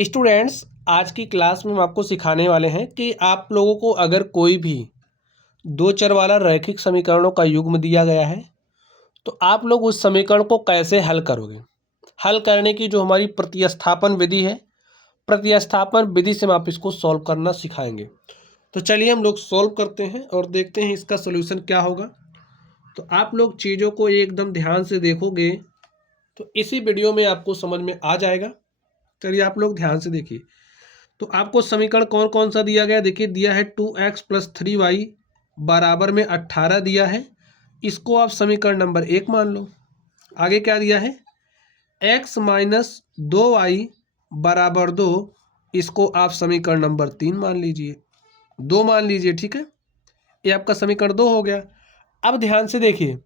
Students, आज की class में हम आपको सिखाने वाले हैं कि आप लोगों को अगर कोई भी दो चर वाला रैखिक समीकरणों का युग्म दिया गया है तो आप लोग उस समीकरण को कैसे हल करोगे। हल करने की जो हमारी प्रतिस्थापन विधि है, प्रतिस्थापन विधि से हम आप इसको सॉल्व करना सिखाएंगे। तो चलिए हम लोग सॉल्व करते हैं और देखते हैं इसका सॉल्यूशन क्या होगा। तो आप लोग चीज़ों को एकदम ध्यान से देखोगे तो इसी वीडियो में आपको समझ में आ जाएगा। चलिए आप लोग ध्यान से देखिए। तो आपको समीकरण कौन कौन सा दिया गया, देखिए दिया है 2x+3y बराबर में 18 दिया है। इसको आप समीकरण नंबर 1 मान लो। आगे क्या दिया है, x-2y बराबर 2, इसको आप समीकरण नंबर 3 मान लीजिए, 2 मान लीजिए। ठीक है, ये आपका समीकरण 2 हो गया। अब ध्यान से देखिए,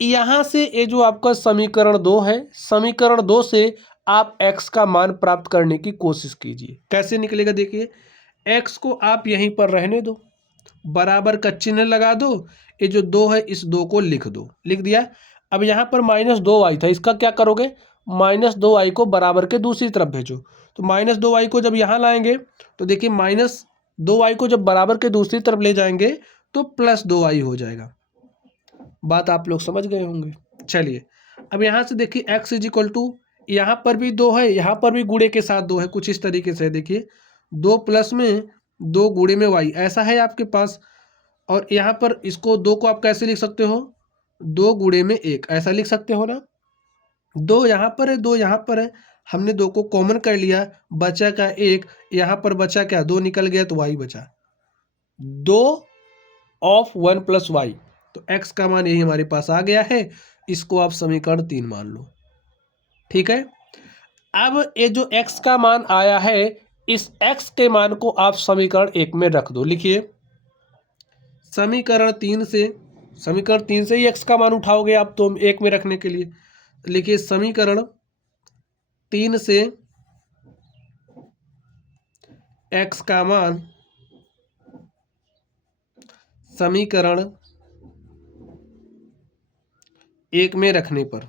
यहाँ से ये जो आपका समीकरण 2 है, समीकरण 2 से आप x का मान प्राप्त करने की कोशिश कीजिए। कैसे निकलेगा, देखिए x को आप यहीं पर रहने दो, बराबर का चिन्ह लगा दो, ये जो 2 है इस 2 को लिख दो, लिख दिया। अब यहाँ पर -2y था, इसका क्या करोगे, -2y को बराबर के दूसरी तरफ भेजो। तो -2y को जब यहाँ लाएंगे तो देखिए -2y को जब बराबर के दूसरी तरफ ले जाएंगे तो +2y हो जाएगा। बात आप लोग समझ गए होंगे। चलिए अब यहाँ से देखिए x इज इक्वल टू, यहाँ पर भी 2 है, यहाँ पर भी गुणे के साथ 2 है, कुछ इस तरीके से देखिए 2 प्लस में 2 गुणे में y ऐसा है आपके पास। और यहाँ पर इसको 2 को आप कैसे लिख सकते हो, 2 गुणे में 1 ऐसा लिख सकते हो ना। 2 यहाँ पर है, 2 यहाँ पर है, हमने 2 को कॉमन कर लिया, बचा का 1, यहाँ पर बचा क्या, 2 निकल गया तो y बचा, 2 ऑफ 1 + y। तो x का मान यही हमारे पास आ गया है, इसको आप समीकरण 3 मान लो। ठीक है, अब ये जो x का मान आया है, इस x के मान को आप समीकरण 1 में रख दो। लिखिए समीकरण 3 से ही x का मान उठाओगे आप तो 1 में रखने के लिए। लिखिए समीकरण 3 से x का मान समीकरण 1 में रखने पर,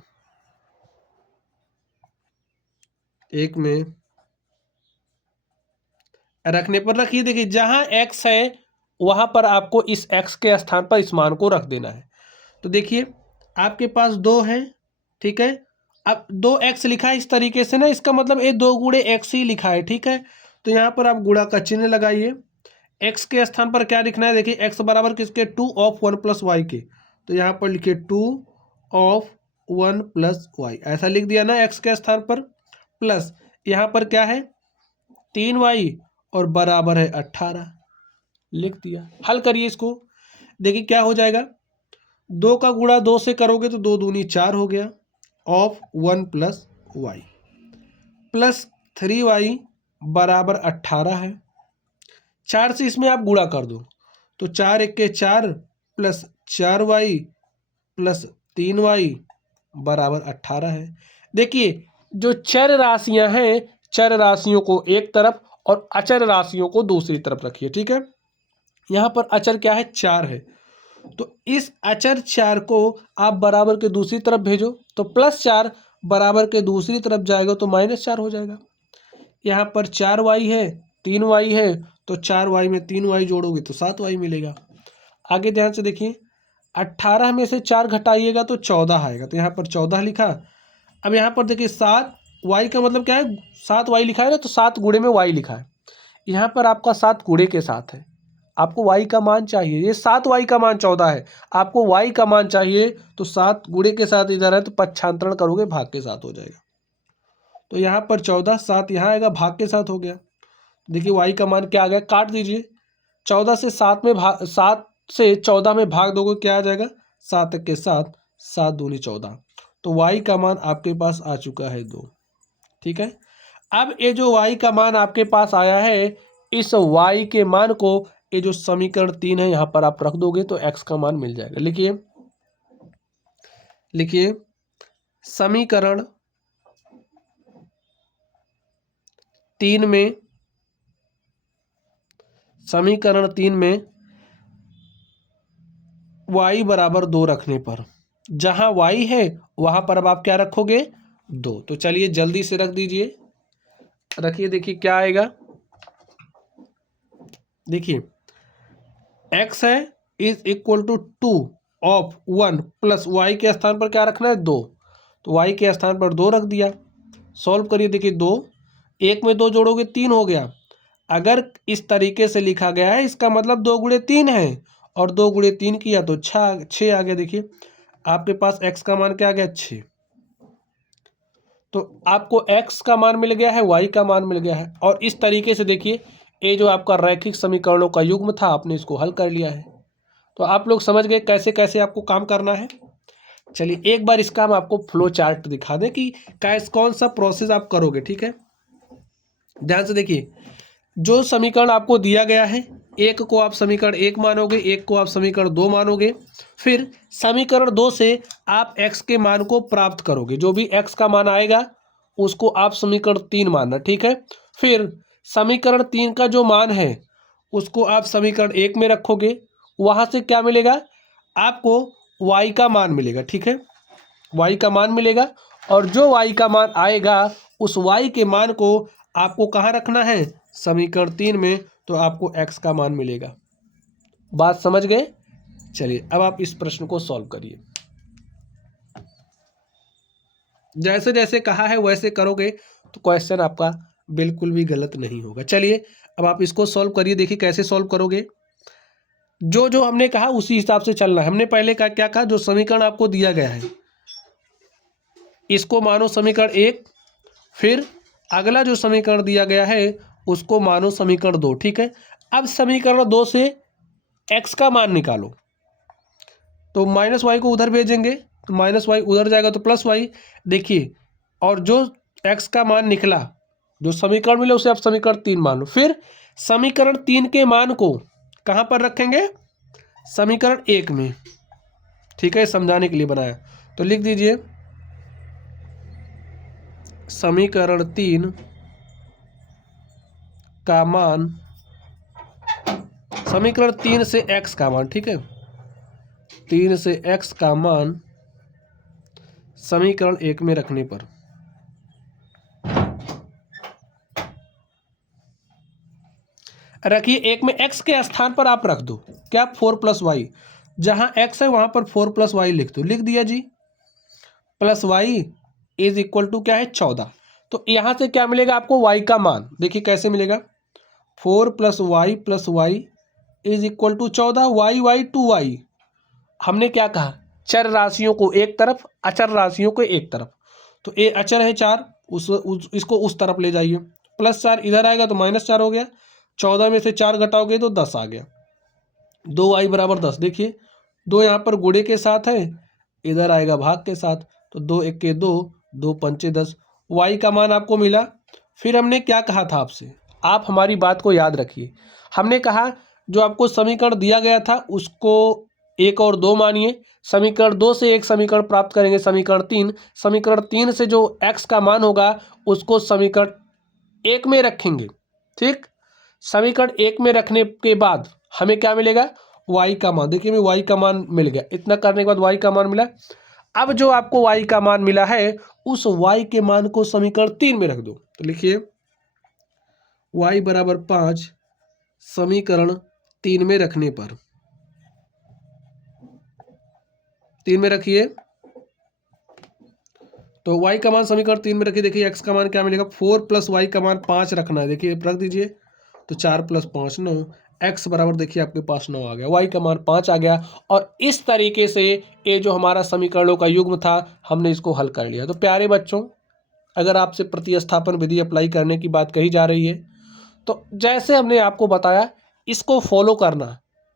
1 में रखने पर रखिए। देखिए जहां x है वहां पर आपको इस x के स्थान पर इस मान को रख देना है। तो देखिए आपके पास 2 है, ठीक है, अब 2x लिखा है इस तरीके से ना, इसका मतलब ये 2 गुणे x ही लिखा है। ठीक है, तो यहाँ पर आप गुणा का चिन्ह लगाइए। x के स्थान पर क्या लिखना है, देखिए x बराबर किसके, 2 ऑफ 1 + y के। तो यहाँ पर लिखिए 2 ऑफ 1 + y ऐसा लिख दिया ना x के स्थान पर, प्लस यहाँ पर क्या है 3y और बराबर है 18, लिख दिया। हल करिए इसको, देखिए क्या हो जाएगा, 2 का गुणा 2 से करोगे तो 2 दूनी 4 हो गया, ऑफ 1 + y प्लस 3y बराबर 18 है। 4 से इसमें आप गुणा कर दो तो 4 × 1 = 4 प्लस 4y प्लस 3y बराबर 18 है। देखिए जो चर राशियां हैं, चर राशियों को एक तरफ और अचर राशियों को दूसरी तरफ रखिए। ठीक है, यहाँ पर अचर क्या है, 4 है, तो इस अचर 4 को आप बराबर के दूसरी तरफ भेजो तो +4 बराबर के दूसरी तरफ जाएगा तो -4 हो जाएगा। यहाँ पर 4y है, 3y है, तो 4y में 3y जोड़ोगे तो 7y मिलेगा। आगे ध्यान से देखिए 18 में से 4 घटाइएगा तो 14 आएगा, तो यहाँ पर 14 लिखा। अब यहाँ पर देखिए 7y का मतलब क्या है, 7y लिखा है ना, तो 7 गुणे में y लिखा है। यहाँ पर आपका 7 गुणे के साथ है, आपको y का मान चाहिए, ये 7y का मान 14 है, आपको y का मान चाहिए, तो 7 गुणे के साथ इधर है तो पक्षांतरण करोगे भाग के साथ हो जाएगा। तो यहाँ पर 14, 7 यहाँ आएगा, भाग के साथ हो गया। देखिए y का मान क्या आ गया, काट दीजिए, 14 से 7 में 7 से 14 में भाग दोगे क्या आ जाएगा, 7 × 7, 7 दूनी 14, तो y का मान आपके पास आ चुका है 2। ठीक है, अब ये जो y का मान आपके पास आया है, इस y के मान को ये जो समीकरण 3 है यहाँ पर आप रख दोगे तो x का मान मिल जाएगा। लिखिए लिखिए समीकरण 3 में, समीकरण 3 में y बराबर 2 रखने पर, जहां y है वहां पर अब आप क्या रखोगे, 2। तो चलिए जल्दी से रख दीजिए, रखिए, देखिए क्या आएगा। देखिए x है is equal to 2 of 1 plus y के स्थान पर क्या रखना है 2, तो y के स्थान पर 2 रख दिया। सॉल्व करिए, देखिए 2 1 में 2 जोड़ोगे 3 हो गया। अगर इस तरीके से लिखा गया है इसका मतलब 2 गुणे 3 है, और 2 गुणे 3 किया तो 6 आ गया। देखिए आपके पास x का मान क्या आ गया 6, तो आपको x का मान मिल गया है, y का मान मिल गया है। और इस तरीके से देखिए ये जो आपका रैखिक समीकरणों का युग्म था आपने इसको हल कर लिया है। तो आप लोग समझ गए कैसे कैसे आपको काम करना है। चलिए एक बार इसका हम आपको फ्लो चार्ट दिखा दें कि कौन सा प्रोसेस आप करोगे, ठीक है। ध्यान से देखिए, जो समीकरण आपको दिया गया है, एक को आप समीकरण 1 मानोगे, एक को आप समीकरण 2 मानोगे, फिर समीकरण 2 से आप x के मान को प्राप्त करोगे। जो भी x का मान आएगा उसको आप समीकरण 3 मानना, ठीक है। फिर समीकरण 3 का जो मान है उसको आप समीकरण 1 में रखोगे, वहाँ से क्या मिलेगा आपको y का मान मिलेगा, ठीक है। y का मान मिलेगा, और जो y का मान आएगा उस y के मान को आपको कहाँ रखना है समीकरण 3 में, तो आपको x का मान मिलेगा। बात समझ गए। चलिए अब आप इस प्रश्न को सॉल्व करिए। जैसे जैसे कहा है वैसे करोगे तो क्वेश्चन आपका बिल्कुल भी गलत नहीं होगा। चलिए अब आप इसको सॉल्व करिए, देखिए कैसे सॉल्व करोगे। जो जो हमने कहा उसी हिसाब से चलना है। हमने पहले का क्या कहा, जो समीकरण आपको दिया गया है इसको मानो समीकरण 1, फिर अगला जो समीकरण दिया गया है उसको मानो समीकरण 2, ठीक है। अब समीकरण 2 से x का मान निकालो, तो माइनस वाई को उधर भेजेंगे तो माइनस वाई उधर जाएगा तो प्लस वाई। देखिए और जो x का मान निकला, जो समीकरण मिले उसे आप समीकरण 3 मान लो। फिर समीकरण 3 के मान को कहाँ पर रखेंगे समीकरण 1 में, ठीक है, समझाने के लिए बनाया। तो लिख दीजिए समीकरण 3 का मान, समीकरण 3 से x का मान, ठीक है, 3 से x का मान समीकरण 1 में रखने पर रखिए। 1 में x के स्थान पर आप रख दो क्या 4 प्लस वाई, जहां x है वहां पर 4 प्लस वाई लिख दो। लिख दिया ji, plus Y is equal to क्या है 14। तो यहां से क्या मिलेगा आपको y का मान, देखिए कैसे मिलेगा 4 plus Y is equal to 14, Y 2y। हमने क्या कहा चर राशियों को एक तरफ, अचर राशियों को एक तरफ। तो ये अचर है 4, इसको उस तरफ ले जाइए, प्लस 4 इधर आएगा तो माइनस 4 हो गया, 14 में से 4 घटाओगे तो 10 आ गया, 2y बराबर 10। देखिए 2 यहाँ पर गुणे के साथ है, इधर आएगा भाग के साथ, तो 2 1 के 2, 2 पंचे 10, y का मान आपको मिला। फिर हमने क्या कहा था आपसे, आप हमारी बात को याद रखिए। हमने कहा जो आपको समीकरण दिया गया था उसको 1 और 2 मानिए, समीकरण 2 से एक समीकरण प्राप्त करेंगे समीकरण 3, समीकरण 3 से जो x का मान होगा उसको समीकरण 1 में रखेंगे, ठीक। समीकरण 1 में रखने के बाद हमें क्या मिलेगा y का मान। देखिए हमें y का मान मिल गया, इतना करने के बाद y का मान मिला। अब जो आपको y का मान मिला है उस y के मान को समीकरण 3 में रख दो। तो लिखिए y बराबर 5 समीकरण 3 में रखने पर, 3 में रखिए, तो y का मान समीकरण 3 में रखिए। देखिए x का मान क्या मिलेगा 4 प्लस वाई का मान 5 रखना है, देखिए रख दीजिए, तो 4 प्लस 5 9, x बराबर देखिए आपके पास 9 आ गया, y का मान 5 आ गया। और इस तरीके से ये जो हमारा समीकरणों का युग्म था हमने इसको हल कर लिया। तो प्यारे बच्चों, अगर आपसे प्रतिस्थापन विधि अप्लाई करने की बात कही जा रही है तो जैसे हमने आपको बताया इसको फॉलो करना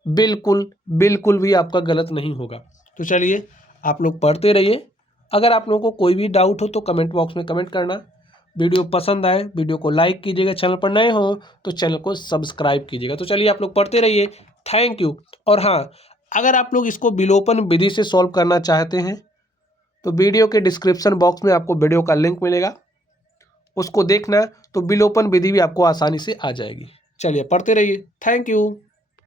बिल्कुल भी आपका गलत नहीं होगा। तो चलिए आप लोग पढ़ते रहिए। अगर आप लोगों को कोई भी डाउट हो तो कमेंट बॉक्स में कमेंट करना। वीडियो पसंद आए वीडियो को लाइक कीजिएगा, चैनल पर नए हो तो चैनल को सब्सक्राइब कीजिएगा। तो चलिए आप लोग पढ़ते रहिए, थैंक यू। और हाँ, अगर आप लोग इसको विलोपन विधि से सॉल्व करना चाहते हैं तो वीडियो के डिस्क्रिप्शन बॉक्स में आपको वीडियो का लिंक मिलेगा, उसको देखना, तो विलोपन विधि भी आपको आसानी से आ जाएगी। चलिए पढ़ते रहिए, थैंक यू।